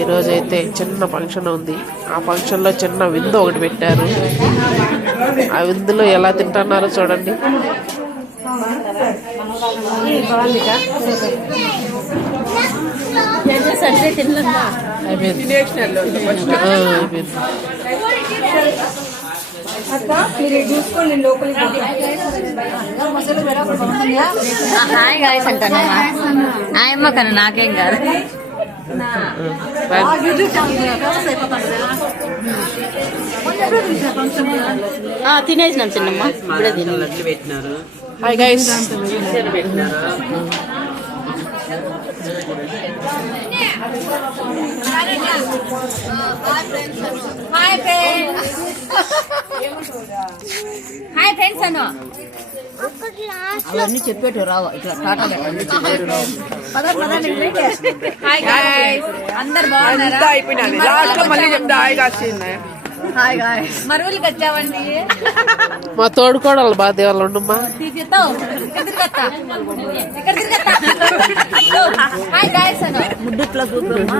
ఈరోజైతే చిన్న ఫంక్షన్ ఉంది. ఆ ఫంక్షన్లో చిన్న విందు ఒకటి పెట్టారు. ఆ విందులో ఎలా తింటున్నారో చూడండి. హాయ్ గాయస్ అంటాను ఆయమ్మ కన్నా నాకేం కాదు. తినేసినాం చిన్నమ్మ, ఇప్పుడే తిన్నాను. Hi guys. హాయ్ ఫ్రెండ్స్ అన్న అవన్నీ చెప్పేటో రావు ఇట్లా టాటా హాయ్ గైస్ అందరు బాగున్నారా? హాయ్ గైస్ మరువులకి వచ్చావండి. మా తోడుకోడలు బాధ వాళ్ళు ఉండమ్మా. హాయ్ గైస్ అన్న ముడ్డుట్లా చూద్దాం.